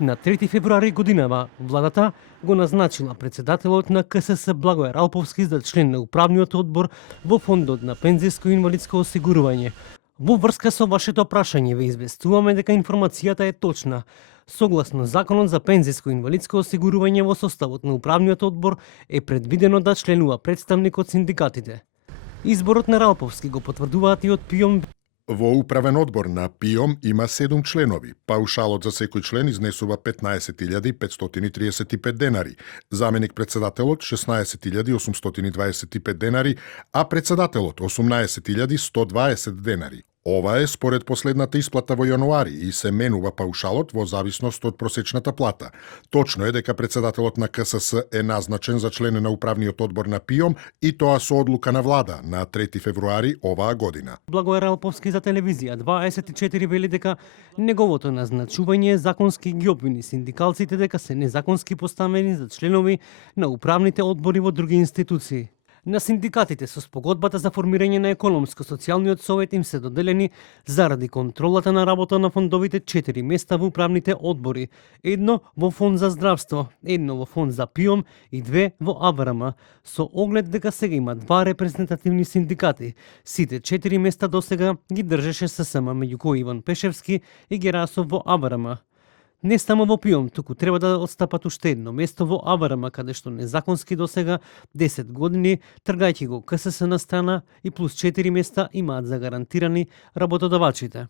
На 3 февруари годинава владата го назначила председателот на КСС Благој Ралповски за член на управниот одбор во Фондот на пензиско и инвалидско осигурување. Во врска со вашето прашање ве известуваме дека информацијата е точна. Согласно Законот за пензиско и инвалидско осигурување во составот на управниот одбор е предвидено да членува представник од синдикатите. Изборот на Ралповски го потврдуваат и од ПИОМ. Во управен одбор на ПИОМ има 7 членови. Паушалот за секој член изнесува 15.535 денари, заменик председателот 16.825 денари, а председателот 18.120 денари. Ова е според последната исплата во јануари и се менува паушалот во зависност од просечната плата. Точно е дека председателот на КСС е назначен за член на управниот одбор на ПИОМ и тоа со одлука на влада на 3 февруари оваа година. Благој Ралповски за телевизија 24 вели дека неговото назначување законски ги обвини синдикалците дека се незаконски поставени за членови на управните одбори во други институции. На синдикатите со спогодбата за формирање на економско-социјалниот совет им се доделени заради контролата на работа на фондовите 4 места во управните одбори, едно во Фонд за здравство, едно во Фонд за ПИОМ и 2 во АВРМ, со оглед дека сега има 2 репрезентативни синдикати. Сите 4 места досега ги држеше ССМ, меѓу кои Иван Пешевски и Герасов во АВРМ. Не само во ПИОМ, туку треба да отстапат уште едно место во АВРМ, каде што незаконски досега 10 години, тргајќи го КСС на страна и плюс 4 места имаат загарантирани работодавачите.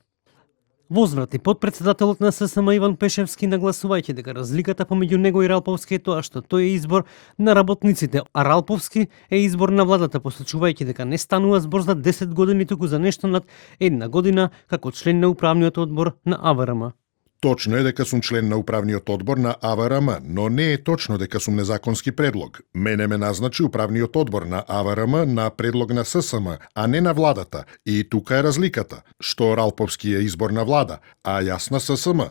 Возврати подпредседателот на ССМ Иван Пешевски нагласувајќи дека разликата помеѓу него и Ралповски е тоа што тој е избор на работниците, а Ралповски е избор на владата, посочувајќи дека не станува збор за 10 години, туку за нешто над една година како член на управниот одбор на АВРМ. Точно е дека сум член на управниот одбор на АВРМ, но не е точно дека сум незаконски предлог. Мене ме назначи управниот одбор на АВРМ на предлог на ССМ, а не на владата. И тука е разликата, што Ралповски е избор на влада, а јас на ССМ.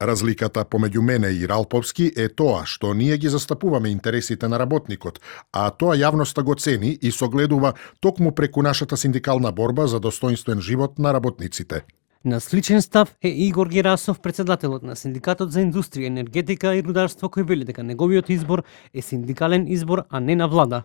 Разликата помеѓу мене и Ралповски е тоа што ние ги застапуваме интересите на работникот, а тоа јавноста го цени и согледува токму преку нашата синдикална борба за достоинствен живот на работниците. На сличен став е Игор Герасов, председателот на Синдикатот за индустрија, енергетика и рударство, кој вели дека неговиот избор е синдикален избор, а не на влада.